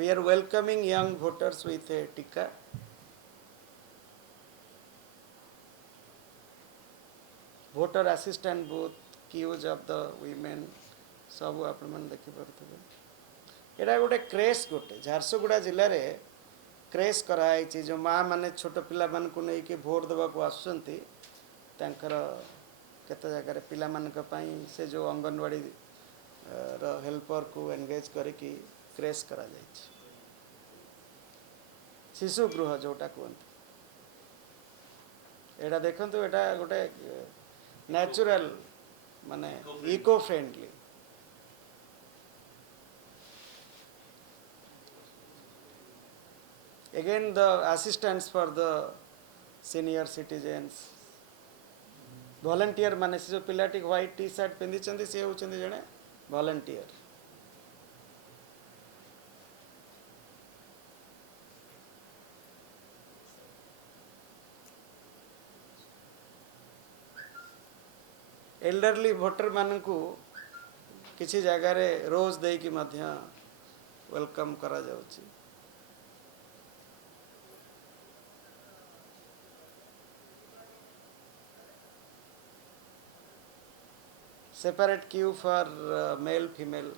We are welcoming young voters with a tika. Voter assistant booth, queues of the women, सब आपण मैंने देखिपे यहाँ गोटे क्रेस गोटे झारसुगुड़ा जिले में क्रेस कराई जो माँ मैंने छोट पिला को लेकिन भोट देवाक आसुँच केते जगह पिला से जो अंगनवाड़ी हेल्पर को एंगेज करके क्रेस करा शिशु गृह जोटा कहते यहाँ देखु यहाँ गोटे नेचुरल माने eco friendly again the assistance for the senior citizens volunteer माने से जो पिलाटी व्हाइट टी शर्ट पिंधि चंदी से होचंदी जणे volunteer elderly voter मानकू किसी जगह रे रोज दे की मध्य वेलकम करा जाउची separate queue for male female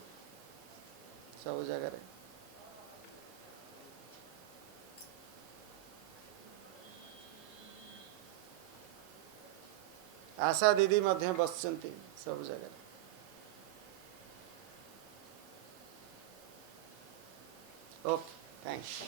सब जगह रे आशा दीदी मध्य बसचंती सब जगह ओके थैंक्स